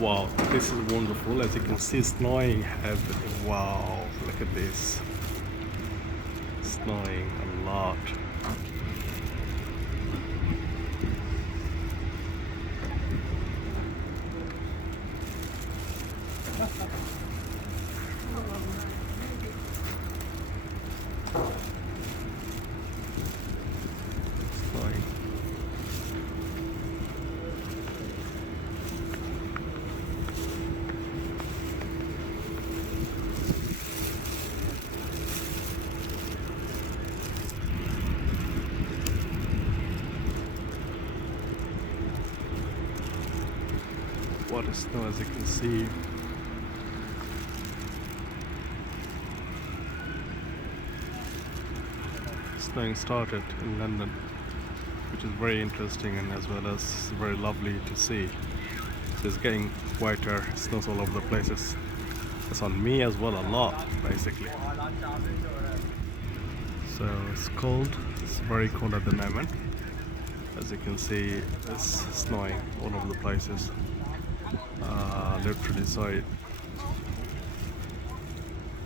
Wow, this is wonderful. As you can see, snowing everything. Wow, look at this. Snowing a lot. Snowing. What is snow, as you can see. Snowing started in London, which is very interesting and as well as very lovely to see. So it's getting whiter, snows all over the places. It's on me as well a lot, basically. So it's cold, it's very cold at the moment. As you can see, it's snowing all over the places. Literally, so